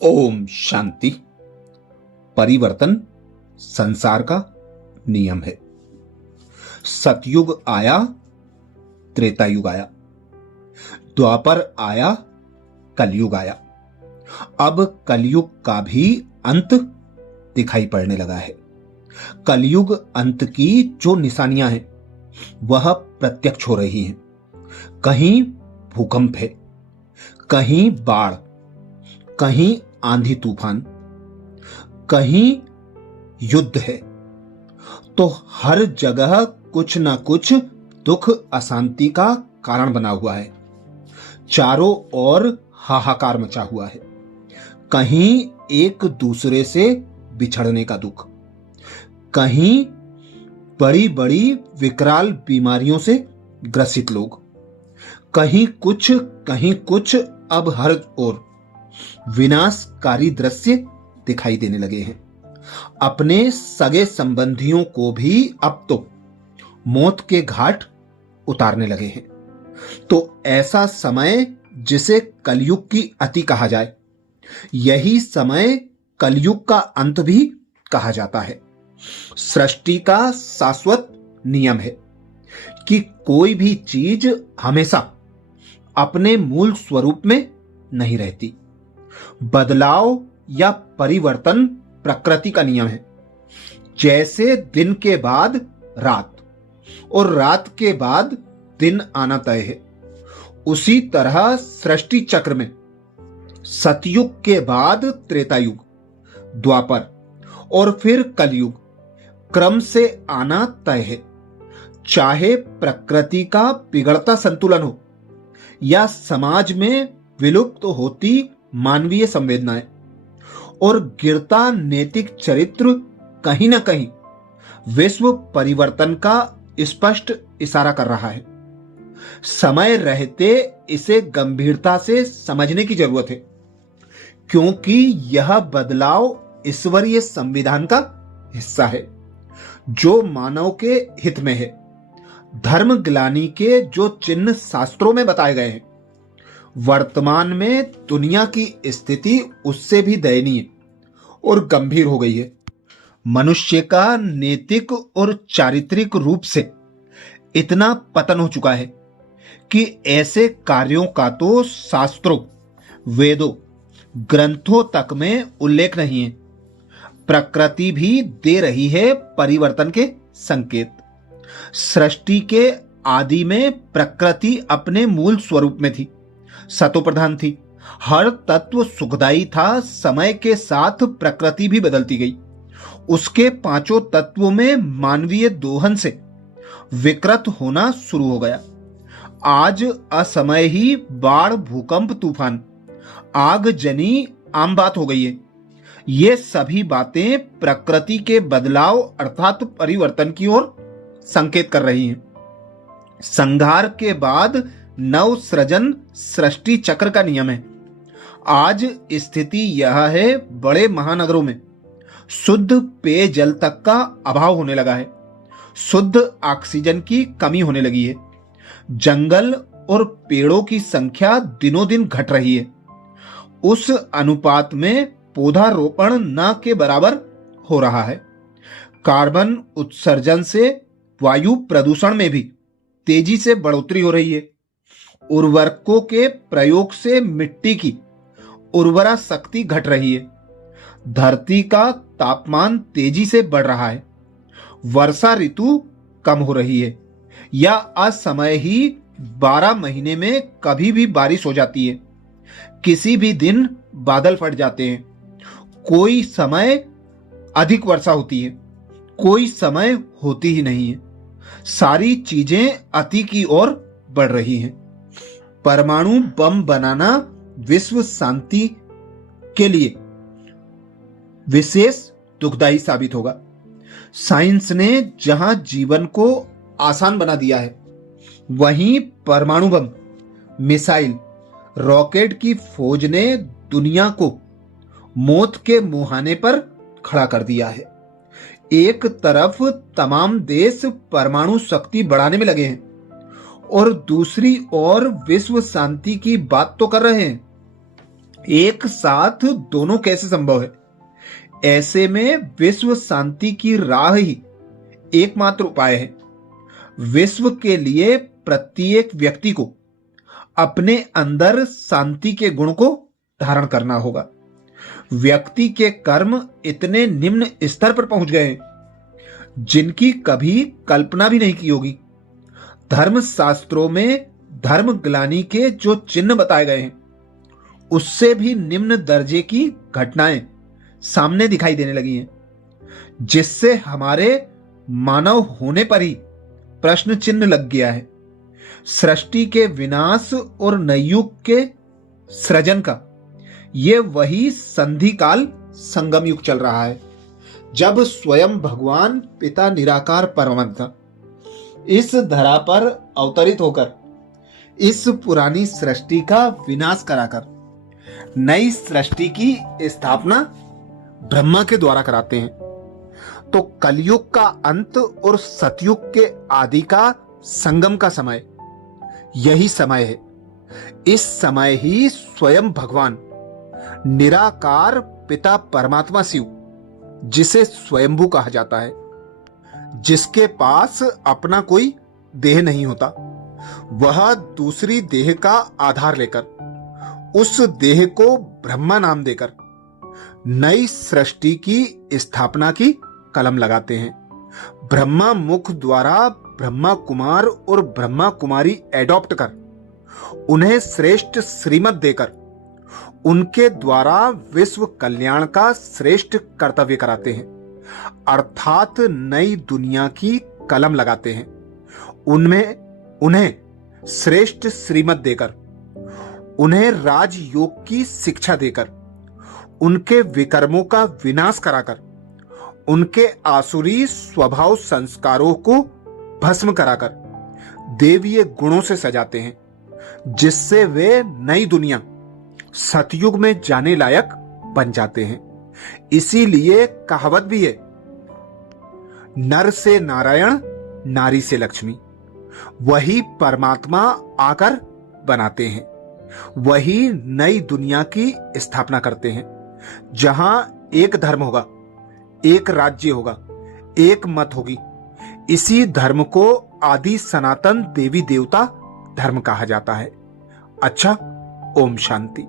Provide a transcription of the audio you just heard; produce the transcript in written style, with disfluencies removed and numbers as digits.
ओम शांति। परिवर्तन संसार का नियम है। सतयुग आया, त्रेता युग आया, द्वापर आया, कलयुग आया। अब कलयुग का भी अंत दिखाई पड़ने लगा है। कलयुग अंत की जो निशानियां हैं वह प्रत्यक्ष हो रही हैं। कहीं भूकंप है, कहीं बाढ़, कहीं आंधी तूफान, कहीं युद्ध है। तो हर जगह कुछ ना कुछ दुख अशांति का कारण बना हुआ है। चारों ओर हाहाकार मचा हुआ है। कहीं एक दूसरे से बिछड़ने का दुख, कहीं बड़ी बड़ी विकराल बीमारियों से ग्रसित लोग, कहीं कुछ अब हर ओर विनाशकारी दृश्य दिखाई देने लगे हैं। अपने सगे संबंधियों को भी अब तो मौत के घाट उतारने लगे हैं। तो ऐसा समय जिसे कलयुग की अति कहा जाए, यही समय कलयुग का अंत भी कहा जाता है। सृष्टि का शाश्वत नियम है कि कोई भी चीज हमेशा अपने मूल स्वरूप में नहीं रहती। बदलाव या परिवर्तन प्रकृति का नियम है। जैसे दिन के बाद रात और रात के बाद दिन आना तय है, उसी तरह सृष्टि चक्र में सतयुग के बाद त्रेता युग, द्वापर और फिर कलयुग क्रम से आना तय है। चाहे प्रकृति का बिगड़ता संतुलन हो या समाज में विलुप्त होती मानवीय संवेदनाएं और गिरता नैतिक चरित्र, कहीं ना कहीं विश्व परिवर्तन का स्पष्ट इशारा कर रहा है। समय रहते इसे गंभीरता से समझने की जरूरत है, क्योंकि यह बदलाव ईश्वरीय संविधान का हिस्सा है जो मानव के हित में है। धर्म ग्लानि के जो चिन्ह शास्त्रों में बताए गए हैं, वर्तमान में दुनिया की स्थिति उससे भी दयनीय और गंभीर हो गई है। मनुष्य का नैतिक और चारित्रिक रूप से इतना पतन हो चुका है कि ऐसे कार्यों का तो शास्त्रों, वेदों, ग्रंथों तक में उल्लेख नहीं है। प्रकृति भी दे रही है परिवर्तन के संकेत। सृष्टि के आदि में प्रकृति अपने मूल स्वरूप में थी, सतो प्रधान थी। हर तत्व सुखदायी था। समय के साथ प्रकृति भी बदलती गई। उसके पांचों तत्वों में मानवीय दोहन से विकृत होना शुरू हो गया। आज असमय ही बाढ़, भूकंप, तूफान, आगजनी आम बात हो गई है। ये सभी बातें प्रकृति के बदलाव अर्थात परिवर्तन की ओर संकेत कर रही हैं। संहार के बाद नव सृजन सृष्टि चक्र का नियम है। आज स्थिति यह है, बड़े महानगरों में शुद्ध पेयजल तक का अभाव होने लगा है। शुद्ध ऑक्सीजन की कमी होने लगी है। जंगल और पेड़ों की संख्या दिनों दिन घट रही है। उस अनुपात में पौधारोपण न के बराबर हो रहा है। कार्बन उत्सर्जन से वायु प्रदूषण में भी तेजी से बढ़ोतरी हो रही है। उर्वरकों के प्रयोग से मिट्टी की उर्वरा शक्ति घट रही है। धरती का तापमान तेजी से बढ़ रहा है। वर्षा ऋतु कम हो रही है या असमय ही 12 महीने में कभी भी बारिश हो जाती है। किसी भी दिन बादल फट जाते हैं। कोई समय अधिक वर्षा होती है, कोई समय होती ही नहीं है। सारी चीजें अति की ओर बढ़ रही हैं। परमाणु बम बनाना विश्व शांति के लिए विशेष दुखदायी साबित होगा। साइंस ने जहां जीवन को आसान बना दिया है, वहीं परमाणु बम, मिसाइल, रॉकेट की फौज ने दुनिया को मौत के मुहाने पर खड़ा कर दिया है। एक तरफ तमाम देश परमाणु शक्ति बढ़ाने में लगे हैं और दूसरी ओर विश्व शांति की बात तो कर रहे हैं। एक साथ दोनों कैसे संभव है? ऐसे में विश्व शांति की राह ही एकमात्र उपाय है। विश्व के लिए प्रत्येक व्यक्ति को अपने अंदर शांति के गुण को धारण करना होगा। व्यक्ति के कर्म इतने निम्न स्तर पर पहुंच गए हैं जिनकी कभी कल्पना भी नहीं की होगी। धर्म शास्त्रों में धर्म ग्लानि के जो चिन्ह बताए गए हैं उससे भी निम्न दर्जे की घटनाएं सामने दिखाई देने लगी हैं, जिससे हमारे मानव होने पर ही प्रश्न चिन्ह लग गया है। सृष्टि के विनाश और नवयुग के सृजन का ये वही संधि काल संगम युग चल रहा है, जब स्वयं भगवान पिता निराकार परमात्मा इस धरा पर अवतरित होकर इस पुरानी सृष्टि का विनाश कराकर नई सृष्टि की स्थापना ब्रह्मा के द्वारा कराते हैं। तो कलयुग का अंत और सतयुग के आदि का संगम का समय यही समय है। इस समय ही स्वयं भगवान निराकार पिता परमात्मा शिव, जिसे स्वयंभू कहा जाता है, जिसके पास अपना कोई देह नहीं होता, वह दूसरी देह का आधार लेकर उस देह को ब्रह्मा नाम देकर नई सृष्टि की स्थापना की कलम लगाते हैं। ब्रह्मा मुख द्वारा ब्रह्मा कुमार और ब्रह्मा कुमारी एडॉप्ट कर उन्हें श्रेष्ठ श्रीमत देकर उनके द्वारा विश्व कल्याण का श्रेष्ठ कर्तव्य कराते हैं, अर्थात नई दुनिया की कलम लगाते हैं। उन्हें श्रेष्ठ श्रीमत देकर, उन्हें राजयोग की शिक्षा देकर, उनके विकर्मों का विनाश कराकर, उनके आसुरी स्वभाव संस्कारों को भस्म कराकर देवीय गुणों से सजाते हैं, जिससे वे नई दुनिया सतयुग में जाने लायक बन जाते हैं। इसीलिए कहावत भी है, नर से नारायण, नारी से लक्ष्मी। वही परमात्मा आकर बनाते हैं, वही नई दुनिया की स्थापना करते हैं, जहां एक धर्म होगा, एक राज्य होगा, एक मत होगी। इसी धर्म को आदि सनातन देवी देवता धर्म कहा जाता है। अच्छा, ओम शांति।